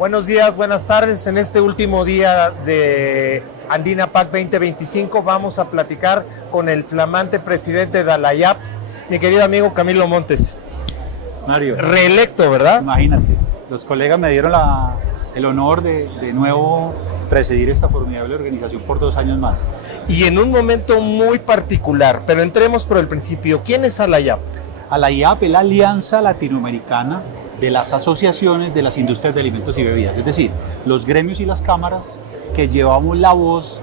Buenos días, buenas tardes. En este último día de Andina PAC 2025 vamos a platicar con el flamante presidente de Alayap, mi querido amigo Camilo Montes. Mario, reelecto, ¿verdad? imagínate, los colegas me dieron el honor de nuevo presidir esta formidable organización por 2 años más. Y en un momento muy particular, pero entremos por el principio. ¿Quién es Alayap? Alayap es la Alianza Latinoamericana de las Asociaciones de las Industrias de Alimentos y Bebidas, es decir, los gremios y las cámaras que llevamos la voz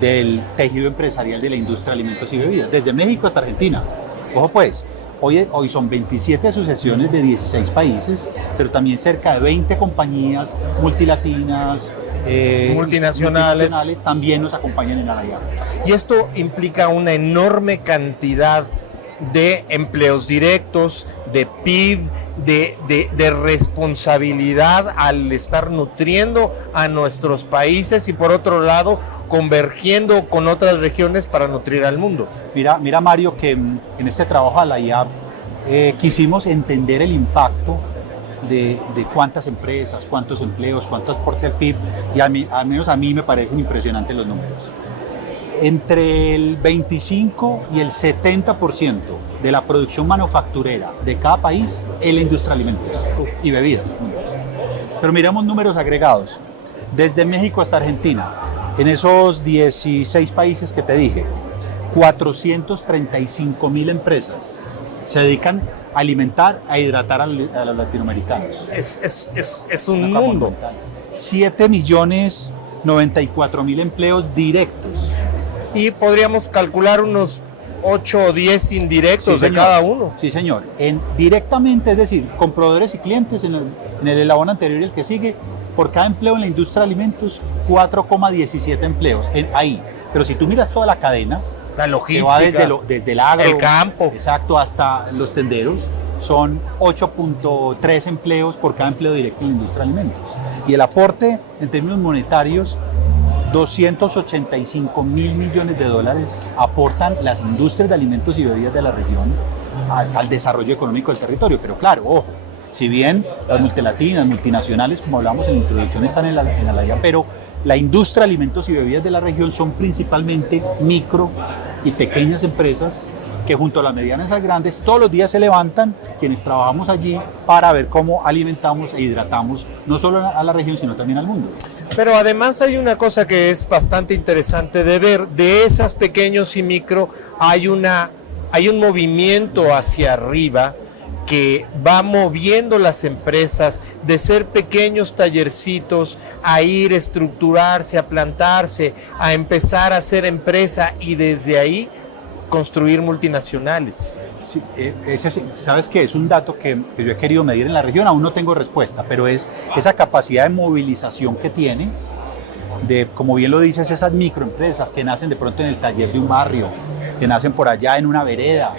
del tejido empresarial de la industria de alimentos y bebidas, desde México hasta Argentina. Ojo pues, hoy son 27 asociaciones de 16 países, pero también cerca de 20 compañías multilatinas, multinacionales también nos acompañan en Alayap. Y esto implica una enorme cantidad de empleos directos, de PIB, de responsabilidad al estar nutriendo a nuestros países y por otro lado convergiendo con otras regiones para nutrir al mundo. Mira Mario, que en este trabajo de Alayap quisimos entender el impacto de cuántas empresas, cuántos empleos, cuánto aporte al PIB, y al menos a mí me parecen impresionantes los números. Entre el 25 y el 70% de la producción manufacturera de cada país es la industria de alimentos y bebidas. Pero miramos números agregados. Desde México hasta Argentina, en esos 16 países que te dije, 435.000 empresas se dedican a alimentar, a hidratar a los latinoamericanos. Es un mundo. 7.094.000 empleos directos. Y podríamos calcular unos 8 o 10 indirectos de cada uno. Sí, señor. Directamente, es decir, con proveedores y clientes en el eslabón anterior y el que sigue, por cada empleo en la industria de alimentos, 4,17 empleos ahí. Pero si tú miras toda la cadena, la logística, que va desde el agro, el campo, exacto, hasta los tenderos, son 8.3 empleos por cada empleo directo en la industria de alimentos. Y el aporte en términos monetarios, 285.000 millones de dólares aportan las industrias de alimentos y bebidas de la región al desarrollo económico del territorio. Pero claro, ojo, si bien las multilatinas, multinacionales, como hablamos en la introducción, están en Alayap, pero la industria de alimentos y bebidas de la región son principalmente micro y pequeñas empresas que junto a las medianas y las grandes todos los días se levantan quienes trabajamos allí para ver cómo alimentamos e hidratamos no solo a la región sino también al mundo. Pero además hay una cosa que es bastante interesante de ver, de esas pequeños y micro hay un movimiento hacia arriba que va moviendo las empresas de ser pequeños tallercitos a ir a estructurarse, a plantarse, a empezar a hacer empresa y desde ahí construir multinacionales. Sí, ¿sabes qué? Es un dato que yo he querido medir en la región, aún no tengo respuesta, pero es esa capacidad de movilización que tiene, de, como bien lo dices, esas microempresas que nacen de pronto en el taller de un barrio, que nacen por allá en una vereda.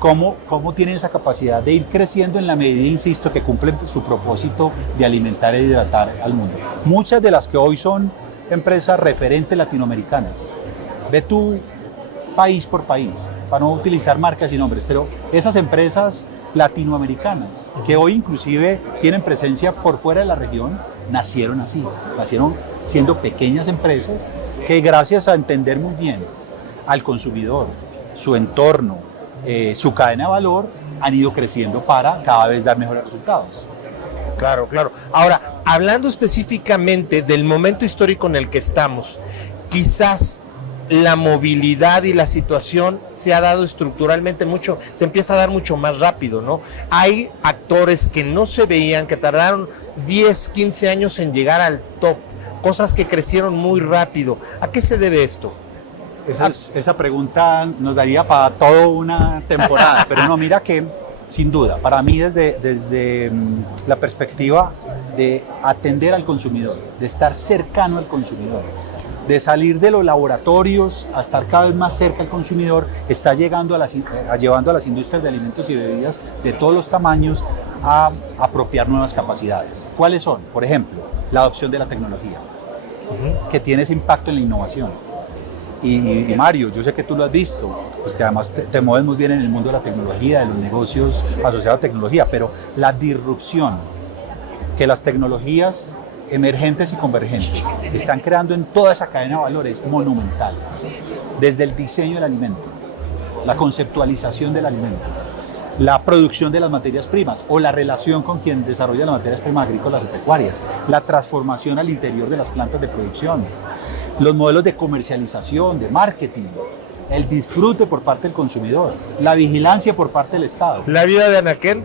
¿Cómo tienen esa capacidad de ir creciendo en la medida, insisto, que cumplen su propósito de alimentar e hidratar al mundo? Muchas de las que hoy son empresas referentes latinoamericanas. Ve tú país por país, para no utilizar marcas y nombres, pero esas empresas latinoamericanas que hoy inclusive tienen presencia por fuera de la región, nacieron así, nacieron siendo pequeñas empresas que gracias a entender muy bien al consumidor, su entorno, su cadena de valor, han ido creciendo para cada vez dar mejores resultados. Claro, claro. Ahora, hablando específicamente del momento histórico en el que estamos, quizás la movilidad y la situación se ha dado estructuralmente mucho, se empieza a dar mucho más rápido, ¿no? Hay actores que no se veían, que tardaron 10, 15 años en llegar al top, cosas que crecieron muy rápido. ¿A qué se debe esto? Esa pregunta nos daría para toda una temporada, pero no, mira que sin duda, para mí desde la perspectiva de atender al consumidor, de estar cercano al consumidor, de salir de los laboratorios a estar cada vez más cerca al consumidor, está llevando a las industrias de alimentos y bebidas de todos los tamaños a apropiar nuevas capacidades. ¿Cuáles son? Por ejemplo, la adopción de la tecnología, que tiene ese impacto en la innovación. Y Mario, yo sé que tú lo has visto, pues que además te mueves muy bien en el mundo de la tecnología, de los negocios asociados a tecnología, pero la disrupción que las tecnologías emergentes y convergentes están creando en toda esa cadena de valores monumental, desde el diseño del alimento, la conceptualización del alimento, la producción de las materias primas o la relación con quien desarrolla las materias primas agrícolas y pecuarias, la transformación al interior de las plantas de producción, los modelos de comercialización, de marketing, el disfrute por parte del consumidor, la vigilancia por parte del Estado. La vida de Anaquel.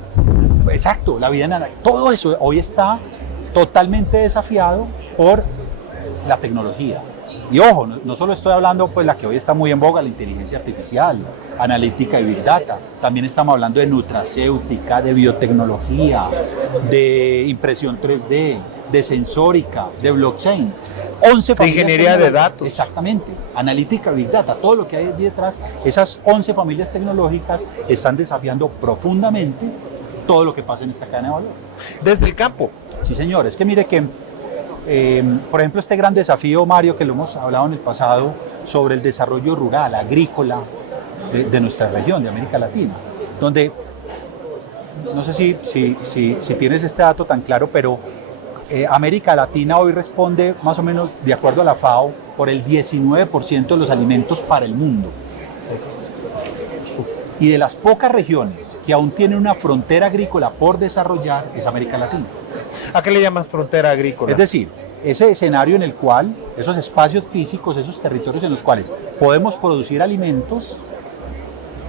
Exacto, la vida en Anaquel. Todo eso hoy está totalmente desafiado por la tecnología. Y ojo, no solo estoy hablando pues la que hoy está muy en boga, la inteligencia artificial, analítica y big data. También estamos hablando de nutracéutica, de biotecnología, de impresión 3D, de sensórica, de blockchain. 11 de ingeniería de datos. Exactamente, analítica, big data, todo lo que hay allí detrás, esas 11 familias tecnológicas están desafiando profundamente todo lo que pasa en esta cadena de valor. Desde el campo. Sí, señor, es que mire que, por ejemplo, este gran desafío, Mario, que lo hemos hablado en el pasado, sobre el desarrollo rural, agrícola de nuestra región, de América Latina, donde, no sé si tienes este dato tan claro, pero América Latina hoy responde más o menos, de acuerdo a la FAO, por el 19% de los alimentos para el mundo. Y de las pocas regiones que aún tienen una frontera agrícola por desarrollar es América Latina. ¿A qué le llamas frontera agrícola? Es decir, ese escenario en el cual, esos espacios físicos, esos territorios en los cuales podemos producir alimentos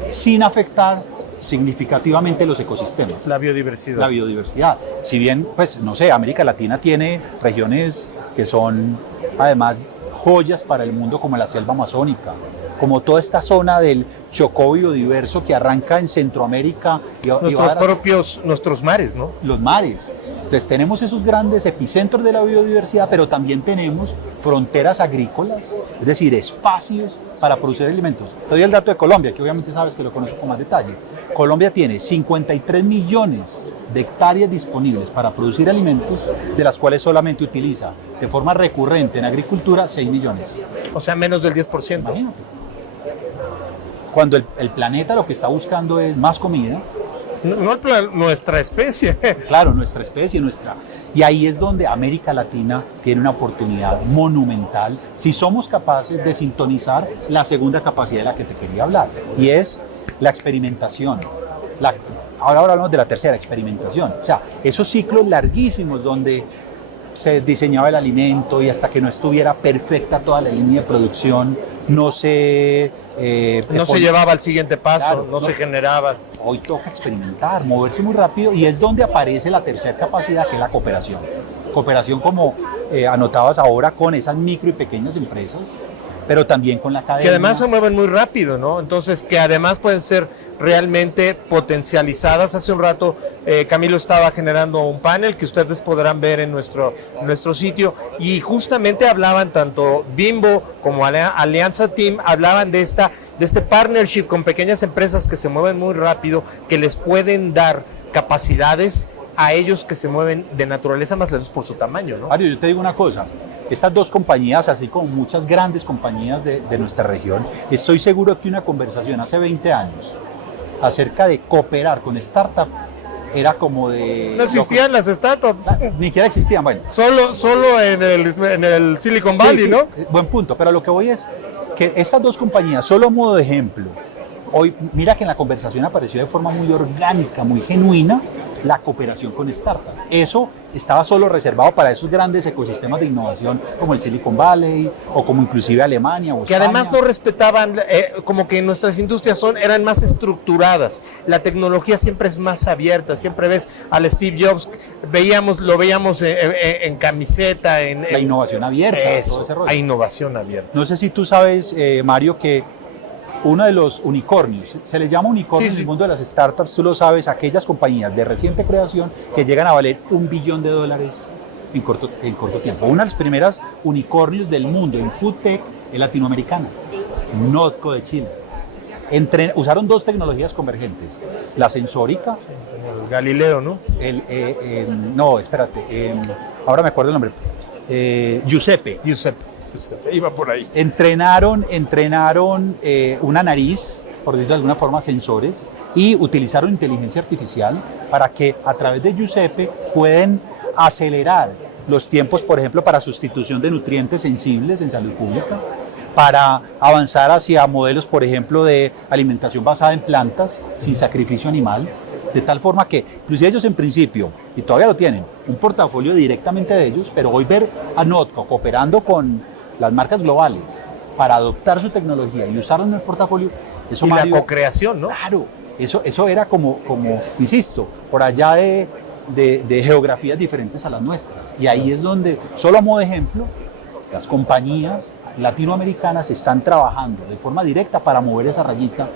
sin afectar significativamente los ecosistemas. La biodiversidad. La biodiversidad. Si bien, pues, no sé, América Latina tiene regiones que son, además, joyas para el mundo, como la selva amazónica, como toda esta zona del Chocó biodiverso que arranca en Centroamérica. Nuestros mares, ¿no? Los mares. Entonces tenemos esos grandes epicentros de la biodiversidad, pero también tenemos fronteras agrícolas, es decir, espacios para producir alimentos. Te doy el dato de Colombia, que obviamente sabes que lo conozco con más detalle. Colombia tiene 53 millones de hectáreas disponibles para producir alimentos, de las cuales solamente utiliza de forma recurrente en agricultura 6 millones. O sea, menos del 10%. Imagínate. Cuando el planeta lo que está buscando es más comida. No nuestra especie. Claro, nuestra especie, Y ahí es donde América Latina tiene una oportunidad monumental si somos capaces de sintonizar la segunda capacidad de la que te quería hablar, y es la experimentación. Ahora hablamos de la tercera, experimentación. O sea, esos ciclos larguísimos donde se diseñaba el alimento y hasta que no estuviera perfecta toda la línea de producción, no se llevaba al siguiente paso, claro, no se generaba. Hoy toca experimentar, moverse muy rápido, y es donde aparece la tercera capacidad, que es la cooperación. Cooperación, como anotabas ahora, con esas micro y pequeñas empresas, pero también con la cadena. Que además se mueven muy rápido, ¿no? Entonces, que además pueden ser realmente potencializadas. Hace un rato Camilo estaba generando un panel que ustedes podrán ver en nuestro sitio, y justamente hablaban tanto Bimbo como Alianza Team, hablaban de este partnership con pequeñas empresas que se mueven muy rápido, que les pueden dar capacidades a ellos que se mueven de naturaleza más lejos por su tamaño, ¿no? Mario, yo te digo una cosa. Estas dos compañías, así como muchas grandes compañías de nuestra región, estoy seguro que una conversación hace 20 años acerca de cooperar con startups era como de... No existían las startups. Ni siquiera existían, bueno. Solo en el Silicon Valley, sí, ¿no? Buen punto, pero lo que voy es que estas dos compañías, solo a modo de ejemplo, hoy mira que en la conversación apareció de forma muy orgánica, muy genuina, la cooperación con startups. Eso estaba solo reservado para esos grandes ecosistemas de innovación como el Silicon Valley o como inclusive Alemania o que España. Además no respetaban, como que nuestras industrias eran más estructuradas. La tecnología siempre es más abierta. Siempre ves al Steve Jobs, lo veíamos en camiseta, la innovación abierta, eso, todo ese rollo. A innovación abierta. No sé si tú sabes, Mario, que uno de los unicornios, se le llama unicornio en el mundo de las startups, tú lo sabes, aquellas compañías de reciente creación que llegan a valer $1 billón en corto tiempo. Una de las primeras unicornios del mundo en food tech es latinoamericana, Notco de Chile. Usaron dos tecnologías convergentes, la sensórica. El Galileo, ¿no? No, espérate, ahora me acuerdo el nombre. Giuseppe. Iba por ahí. Entrenaron una nariz, por decirlo de alguna forma, sensores, y utilizaron inteligencia artificial para que a través de Giuseppe pueden acelerar los tiempos, por ejemplo, para sustitución de nutrientes sensibles en salud pública, para avanzar hacia modelos, por ejemplo, de alimentación basada en plantas, sin sacrificio animal, de tal forma que, inclusive ellos en principio, y todavía lo tienen, un portafolio directamente de ellos, pero hoy ver a Notco cooperando con las marcas globales para adoptar su tecnología y usarla en el portafolio, eso, y Mario, la co-creación, ¿no? Claro, eso era como, insisto, por allá de geografías diferentes a las nuestras. Y ahí es donde, solo a modo de ejemplo, las compañías latinoamericanas están trabajando de forma directa para mover esa rayita,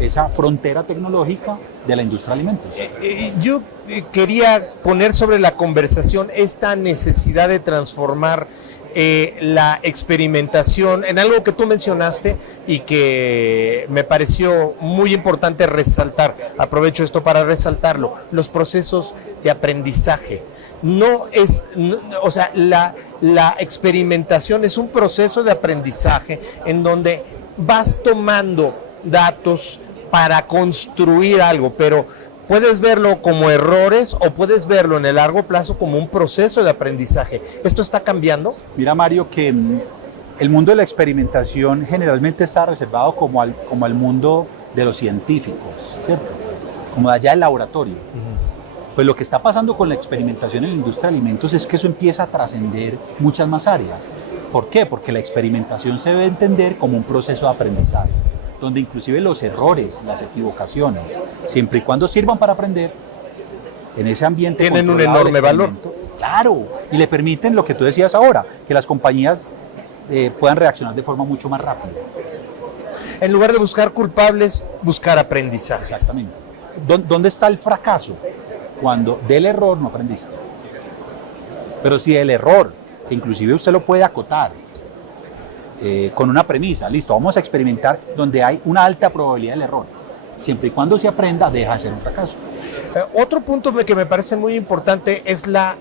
esa frontera tecnológica de la industria de alimentos. Yo quería poner sobre la conversación esta necesidad de transformar la experimentación en algo que tú mencionaste y que me pareció muy importante resaltar. Aprovecho esto para resaltarlo: los procesos de aprendizaje. O sea, la experimentación es un proceso de aprendizaje en donde vas tomando datos para construir algo, pero puedes verlo como errores o puedes verlo en el largo plazo como un proceso de aprendizaje. ¿Esto está cambiando? Mira, Mario, que el mundo de la experimentación generalmente está reservado como al mundo de los científicos, ¿cierto? Como de allá del laboratorio. Pues lo que está pasando con la experimentación en la industria de alimentos es que eso empieza a trascender muchas más áreas. ¿Por qué? Porque la experimentación se debe entender como un proceso de aprendizaje, donde inclusive los errores, las equivocaciones, siempre y cuando sirvan para aprender, en ese ambiente tienen un enorme valor. Claro, y le permiten lo que tú decías ahora, que las compañías puedan reaccionar de forma mucho más rápida. En lugar de buscar culpables, buscar aprendizajes. Exactamente. ¿Dónde está el fracaso? Cuando del error no aprendiste. Pero si el error, que inclusive usted lo puede acotar, con una premisa, listo, vamos a experimentar donde hay una alta probabilidad del error. Siempre y cuando se aprenda, deja de ser un fracaso. Otro punto que me parece muy importante es la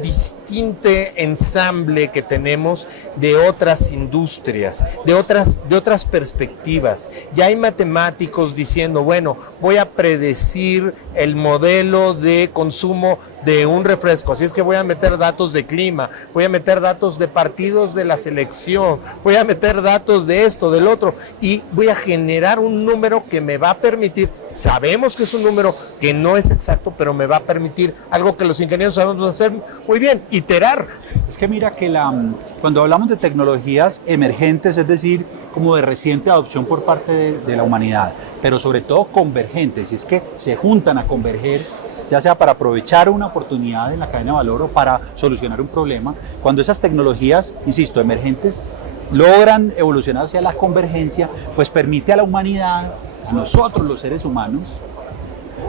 distinto ensamble que tenemos de otras industrias, de otras perspectivas. Ya hay matemáticos diciendo, bueno, voy a predecir el modelo de consumo de un refresco, así es que voy a meter datos de clima, voy a meter datos de partidos de la selección, voy a meter datos de esto, del otro, y voy a generar un número que me va a permitir, sabemos que es un número que no es exacto, pero me va a permitir algo que los ingenieros sabemos hacer muy bien, iterar. Es que mira que cuando hablamos de tecnologías emergentes, es decir, como de reciente adopción por parte de la humanidad, pero sobre todo convergentes, y es que se juntan a converger, ya sea para aprovechar una oportunidad en la cadena de valor o para solucionar un problema, cuando esas tecnologías, insisto, emergentes, logran evolucionar hacia la convergencia, pues permite a la humanidad, a nosotros los seres humanos,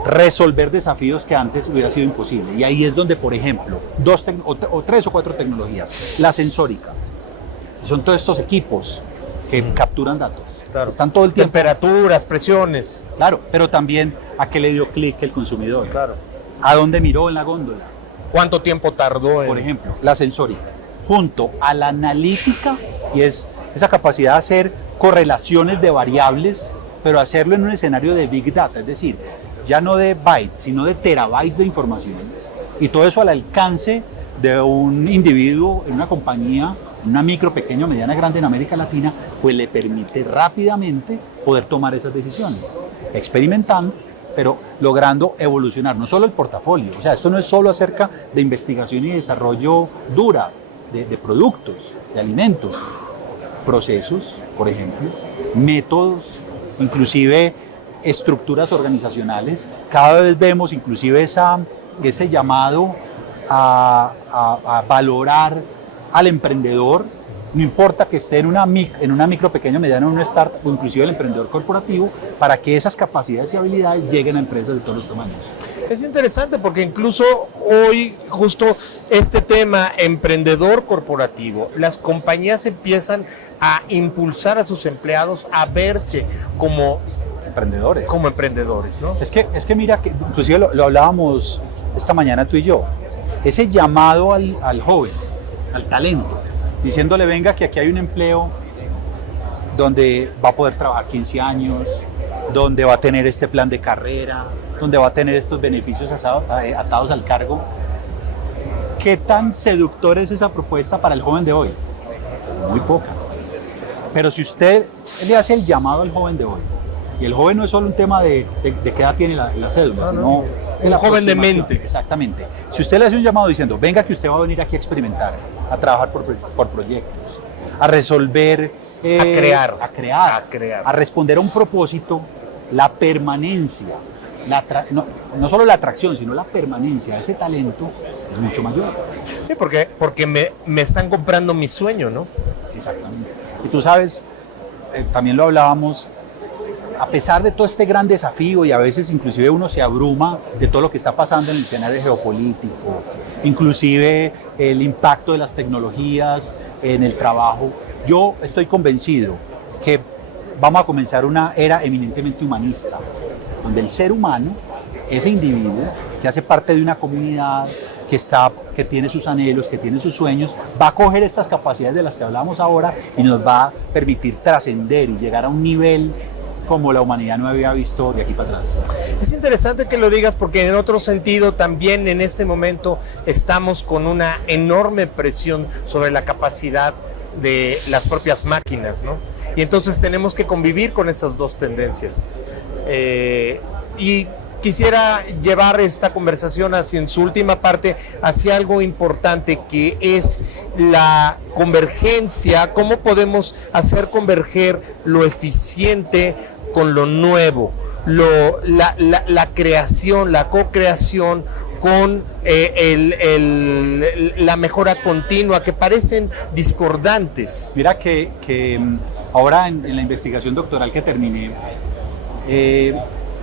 resolver desafíos que antes hubiera sido imposible. Y ahí es donde, por ejemplo, tres o cuatro tecnologías, la sensórica, son todos estos equipos que capturan datos. Claro. Están todo el tiempo. Temperaturas, presiones. Claro, pero también a qué le dio clic el consumidor. Claro. A dónde miró en la góndola. ¿Cuánto tiempo tardó en...? Por ejemplo, la sensórica, junto a la analítica, y es esa capacidad de hacer correlaciones de variables, pero hacerlo en un escenario de Big Data, es decir, ya no de bytes, sino de terabytes de información. Y todo eso al alcance de un individuo en una compañía, una micro, pequeña, mediana, grande en América Latina, pues le permite rápidamente poder tomar esas decisiones, experimentando, pero logrando evolucionar, no solo el portafolio. O sea, esto no es solo acerca de investigación y desarrollo dura, de productos, de alimentos, procesos, por ejemplo, métodos, inclusive estructuras organizacionales. Cada vez vemos inclusive ese llamado a valorar al emprendedor, no importa que esté en una micro, pequeña, mediana, en una startup, o inclusive el emprendedor corporativo, para que esas capacidades y habilidades lleguen a empresas de todos los tamaños. Es interesante porque incluso hoy, justo este tema emprendedor corporativo, las compañías empiezan a impulsar a sus empleados a verse como emprendedores, ¿no? Es que mira, que inclusive lo hablábamos esta mañana tú y yo, ese llamado al joven, al talento, diciéndole, venga, que aquí hay un empleo donde va a poder trabajar 15 años, donde va a tener este plan de carrera, donde va a tener estos beneficios atados al cargo. ¿Qué tan seductor es esa propuesta para el joven de hoy? Muy poca. Pero si usted le hace el llamado al joven de hoy, y el joven no es solo un tema de qué edad tiene la cédula, sino un joven de mente. Exactamente. Si usted le hace un llamado diciendo, venga que usted va a venir aquí a experimentar, a trabajar por proyectos, a resolver, a crear, a responder a un propósito, la permanencia, no solo la atracción, sino la permanencia de ese talento es mucho mayor. Sí, porque me están comprando mi sueño, ¿no? Exactamente. Y tú sabes, también lo hablábamos, a pesar de todo este gran desafío y a veces inclusive uno se abruma de todo lo que está pasando en el escenario geopolítico, inclusive el impacto de las tecnologías en el trabajo, yo estoy convencido que vamos a comenzar una era eminentemente humanista, donde el ser humano, ese individuo que hace parte de una comunidad, que tiene sus anhelos, que tiene sus sueños, va a coger estas capacidades de las que hablamos ahora y nos va a permitir trascender y llegar a un nivel como la humanidad no había visto de aquí para atrás. Es interesante que lo digas porque en otro sentido también en este momento estamos con una enorme presión sobre la capacidad de las propias máquinas, ¿no? Y entonces tenemos que convivir con esas dos tendencias. Y quisiera llevar esta conversación hacia en su última parte hacia algo importante que es la convergencia, cómo podemos hacer converger lo eficiente con lo nuevo, la creación, la co-creación con la mejora continua, que parecen discordantes. Mira que ahora en la investigación doctoral que terminé,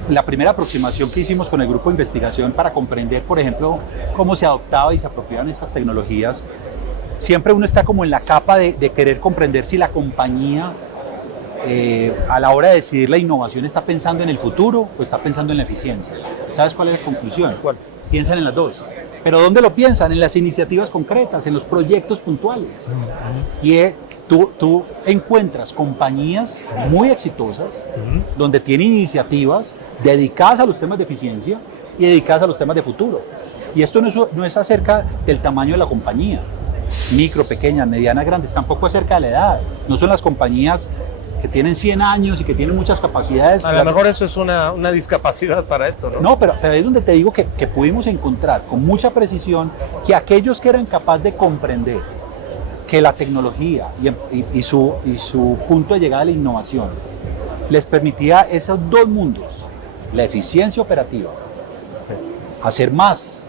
la primera aproximación que hicimos con el grupo de investigación para comprender, por ejemplo, cómo se adoptaba y se apropiaban estas tecnologías, siempre uno está como en la capa de querer comprender si la compañía a la hora de decidir la innovación está pensando en el futuro o está pensando en la eficiencia. ¿Sabes cuál es la conclusión? ¿Cuál? Piensan en las dos. ¿Pero dónde lo piensan? En las iniciativas concretas, en los proyectos puntuales. Y tú encuentras compañías muy exitosas donde tienen iniciativas dedicadas a los temas de eficiencia y dedicadas a los temas de futuro. Y esto no es acerca del tamaño de la compañía, micro, pequeñas, medianas, grandes, tampoco acerca de la edad. No son las compañías que tienen 100 años y que tienen muchas capacidades. A lo mejor eso es una discapacidad para esto, ¿no? No, pero ahí es donde te digo que pudimos encontrar con mucha precisión que aquellos que eran capaces de comprender que la tecnología y su punto de llegada a la innovación les permitía esos dos mundos, la eficiencia operativa, hacer más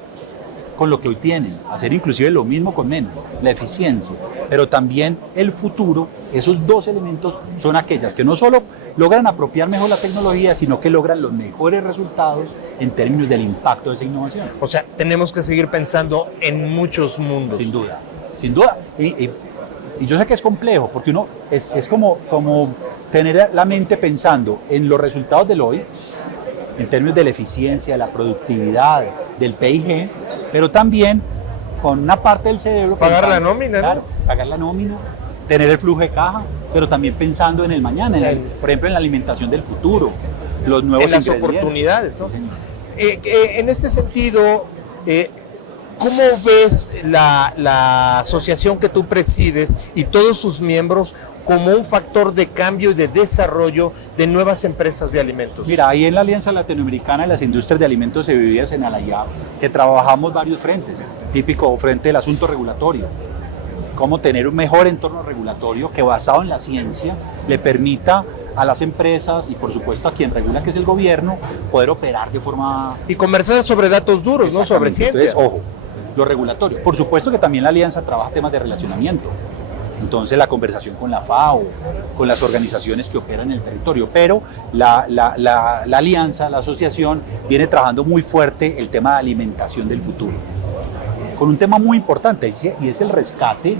con lo que hoy tienen, hacer inclusive lo mismo con menos, la eficiencia, pero también el futuro, esos dos elementos son aquellas que no solo logran apropiar mejor la tecnología, sino que logran los mejores resultados en términos del impacto de esa innovación. O sea, tenemos que seguir pensando en muchos mundos. Sin duda, sin duda. Y yo sé que es complejo, porque uno es como tener la mente pensando en los resultados del hoy, en términos de la eficiencia, de la productividad, del PIG, pero también con una parte del cerebro. Pagar la nómina, claro, ¿no? Pagar la nómina, tener el flujo de caja, pero también pensando en el mañana, por ejemplo, en la alimentación del futuro, los nuevos en las oportunidades, ¿no? Sí, en este sentido, ¿cómo ves la asociación que tú presides y todos sus miembros como un factor de cambio y de desarrollo de nuevas empresas de alimentos? Mira, ahí en la Alianza Latinoamericana de las Industrias de Alimentos y Bebidas en Alayá, que trabajamos varios frentes, típico frente del asunto regulatorio, cómo tener un mejor entorno regulatorio que basado en la ciencia le permita a las empresas y por supuesto a quien regula, que es el gobierno, poder operar de forma... Y conversar sobre datos duros, no sobre ciencia. Entonces, ojo, lo regulatorio. Por supuesto que también la Alianza trabaja temas de relacionamiento. Entonces la conversación con la FAO, con las organizaciones que operan en el territorio, pero la alianza, la asociación, viene trabajando muy fuerte el tema de alimentación del futuro, con un tema muy importante y es el rescate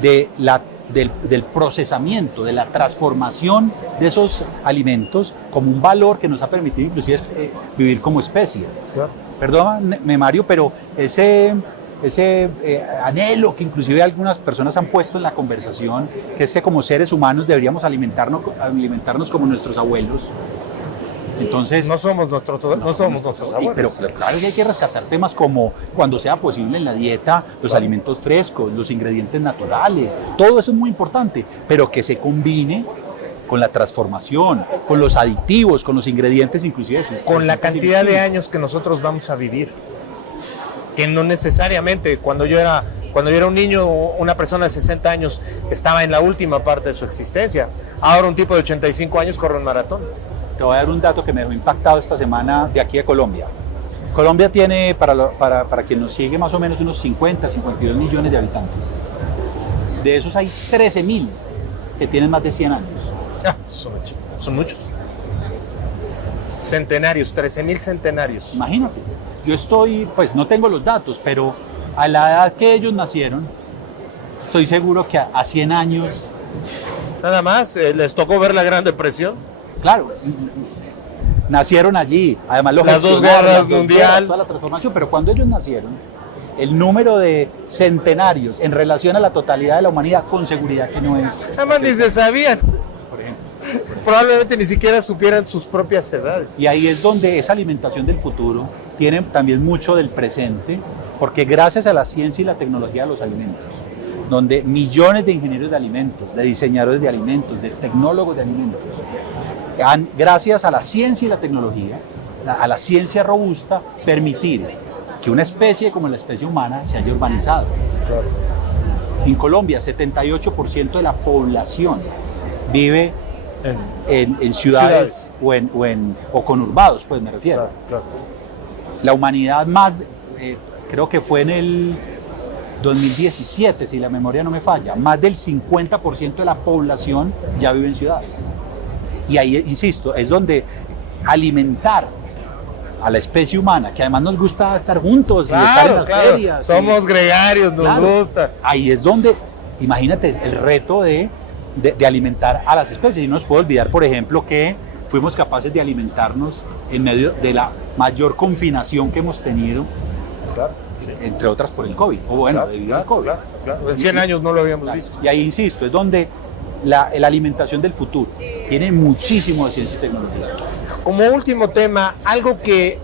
del procesamiento, de la transformación de esos alimentos como un valor que nos ha permitido inclusive vivir como especie. Claro. Perdóname, Mario, pero ese anhelo que inclusive algunas personas han puesto en la conversación, que es que como seres humanos deberíamos alimentarnos como nuestros abuelos, Entonces, no somos nuestros abuelos. pero claro que hay que rescatar temas como, cuando sea posible en la dieta, los alimentos frescos, los ingredientes naturales, todo eso es muy importante, pero que se combine con la transformación, con los aditivos, con los ingredientes inclusive. Con la cantidad de años que nosotros vamos a vivir. Que no necesariamente, cuando yo era un niño, una persona de 60 años estaba en la última parte de su existencia. Ahora un tipo de 85 años corre un maratón. Te voy a dar un dato que me dejó impactado esta semana de aquí de Colombia. Colombia tiene, para quien nos sigue, más o menos unos 50, 52 millones de habitantes. De esos hay 13.000 que tienen más de 100 años. Son muchos. Centenarios, 13.000 centenarios. Imagínate, yo estoy, pues no tengo los datos, pero a la edad que ellos nacieron, estoy seguro que a 100 años... Nada más, les tocó ver la Gran Depresión. Claro, nacieron allí, además las dos guerras mundiales, toda la transformación, pero cuando ellos nacieron, el número de centenarios en relación a la totalidad de la humanidad, con seguridad que no es. Además ni se sabían. Por ejemplo. Probablemente ni siquiera supieran sus propias edades. Y ahí es donde esa alimentación del futuro tiene también mucho del presente, porque gracias a la ciencia y la tecnología de los alimentos, donde millones de ingenieros de alimentos, de diseñadores de alimentos, de tecnólogos de alimentos, gracias a la ciencia y la tecnología, a la ciencia robusta, permitir que una especie como la especie humana se haya urbanizado. Claro. En Colombia, 78% de la población vive en ciudades o conurbados, pues me refiero. Claro. La humanidad creo que fue en el 2017, si la memoria no me falla, más del 50% de la población ya vive en ciudades. Y ahí, insisto, es donde alimentar a la especie humana, que además nos gusta estar juntos y estar en las ferias. Somos gregarios, nos gusta. Ahí es donde, imagínate, el reto de alimentar a las especies. Y no nos puede olvidar, por ejemplo, que fuimos capaces de alimentarnos en medio de la mayor confinación que hemos tenido, entre otras por el COVID, o bueno, debido al COVID. En 100 años no lo habíamos visto. Y ahí, insisto, es donde la alimentación del futuro tiene muchísimo de ciencia y tecnología. Como último tema, algo que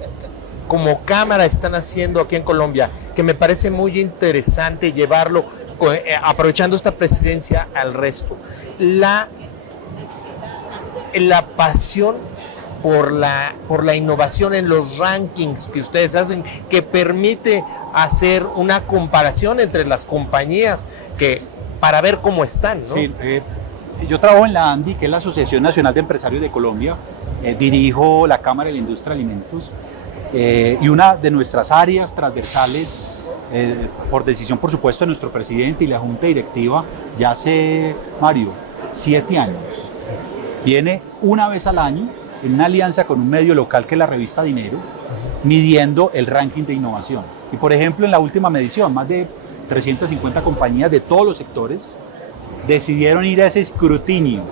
como cámara están haciendo aquí en Colombia, que me parece muy interesante llevarlo, aprovechando esta presidencia al resto, la pasión por la innovación en los rankings que ustedes hacen, que permite hacer una comparación entre las compañías para ver cómo están, ¿no? Sí, yo trabajo en la ANDI, que es la Asociación Nacional de Empresarios de Colombia, dirijo la Cámara de la Industria de Alimentos, y una de nuestras áreas transversales, por decisión por supuesto de nuestro presidente y la Junta Directiva, ya hace, Mario, 7 años, viene una vez al año en una alianza con un medio local que es la revista Dinero, midiendo el ranking de innovación. Y por ejemplo, en la última medición, más de 350 compañías de todos los sectores decidieron ir a ese escrutinio.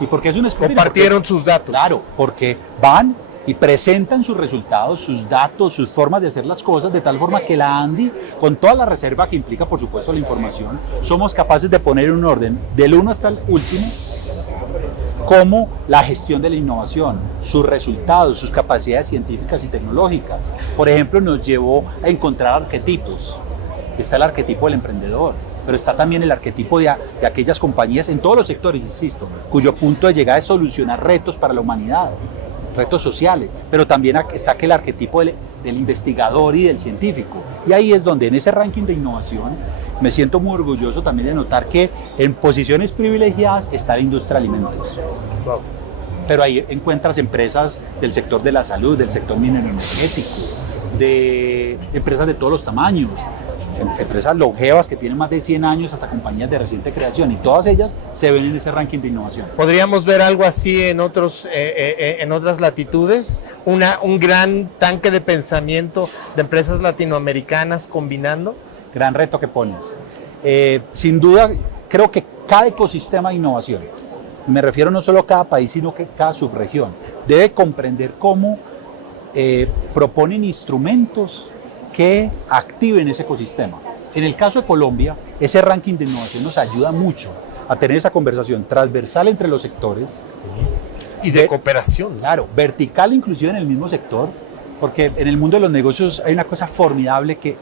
¿Y por qué es un escrutinio? Compartieron sus datos. Claro, porque van y presentan sus resultados, sus datos, sus formas de hacer las cosas, de tal forma que la ANDI, con toda la reserva que implica, por supuesto, la información, somos capaces de poner en un orden del 1 hasta el último, como la gestión de la innovación, sus resultados, sus capacidades científicas y tecnológicas. Por ejemplo, nos llevó a encontrar arquetipos. Está el arquetipo del emprendedor, pero está también el arquetipo de aquellas compañías en todos los sectores, insisto, cuyo punto de llegada es solucionar retos para la humanidad, retos sociales, pero también está aquel arquetipo del investigador y del científico. Y ahí es donde en ese ranking de innovación me siento muy orgulloso también de notar que en posiciones privilegiadas está la industria de alimentos. Wow. Pero ahí encuentras empresas del sector de la salud, del sector minero energético, de empresas de todos los tamaños, empresas longevas que tienen más de 100 años hasta compañías de reciente creación, y todas ellas se ven en ese ranking de innovación. ¿Podríamos ver algo así en otras latitudes? ¿Un gran tanque de pensamiento de empresas latinoamericanas combinando? Gran reto que pones. Sin duda, creo que cada ecosistema de innovación, me refiero no solo a cada país, sino que cada subregión, debe comprender cómo proponen instrumentos que activen ese ecosistema. En el caso de Colombia, ese ranking de innovación nos ayuda mucho a tener esa conversación transversal entre los sectores, Y de cooperación. Claro, vertical inclusive en el mismo sector, porque en el mundo de los negocios hay una cosa formidable que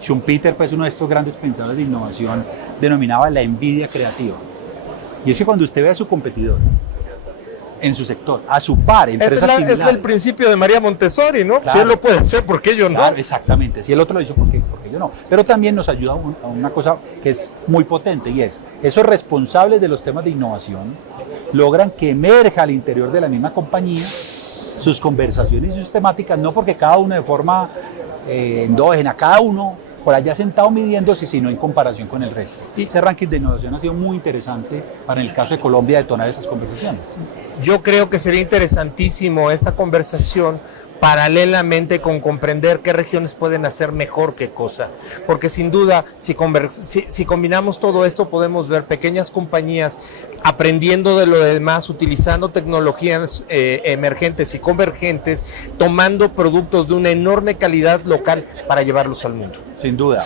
Schumpeter, pues uno de estos grandes pensadores de innovación, denominaba la envidia creativa. Y es que cuando usted ve a su competidor en su sector, a su par, empresas similares. Es el principio de María Montessori, ¿no? Claro. Si él lo puede hacer, ¿por qué yo no? Claro, exactamente. Si el otro lo hizo, ¿por qué yo no? Pero también nos ayuda a una cosa que es muy potente y es, esos responsables de los temas de innovación logran que emerja al interior de la misma compañía sus conversaciones y sus temáticas, no porque cada uno de forma endógena, cada uno por allá sentado midiéndose, sino en comparación con el resto. Y ese ranking de innovación ha sido muy interesante para, en el caso de Colombia, detonar esas conversaciones. Yo creo que sería interesantísimo esta conversación paralelamente con comprender qué regiones pueden hacer mejor qué cosa. Porque sin duda, si combinamos todo esto, podemos ver pequeñas compañías aprendiendo de lo demás, utilizando tecnologías emergentes y convergentes, tomando productos de una enorme calidad local para llevarlos al mundo. Sin duda.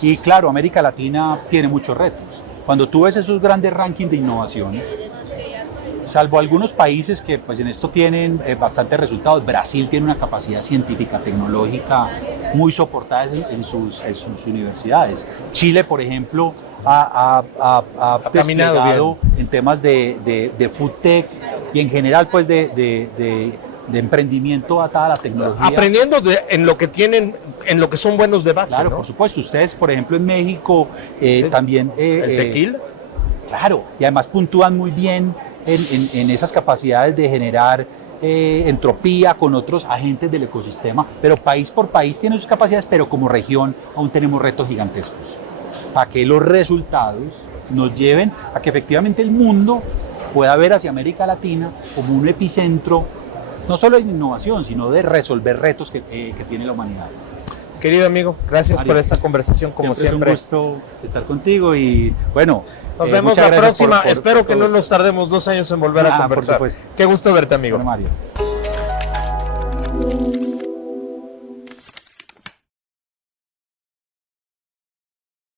Y claro, América Latina tiene muchos retos. Cuando tú ves esos grandes rankings de innovación, salvo algunos países que pues en esto tienen bastantes resultados, Brasil tiene una capacidad científica, tecnológica muy soportada en sus universidades. Chile, por ejemplo, ha desplegado en temas de food tech y en general pues de emprendimiento atada a la tecnología. Aprendiendo en lo que tienen, en lo que son buenos de base. Claro, ¿no? por supuesto. Ustedes, por ejemplo, en México también... ¿El tequila? Claro, y además puntúan muy bien en esas capacidades de generar entropía con otros agentes del ecosistema, pero país por país tiene sus capacidades, pero como región aún tenemos retos gigantescos para que los resultados nos lleven a que efectivamente el mundo pueda ver hacia América Latina como un epicentro no solo de innovación, sino de resolver retos que tiene la humanidad. Querido amigo, gracias Mario, por esta conversación como siempre. Es un gusto estar contigo y bueno, nos vemos la próxima. Espero que no nos tardemos 2 años en volver a conversar. Por supuesto. Qué gusto verte, amigo. Bueno, Mario.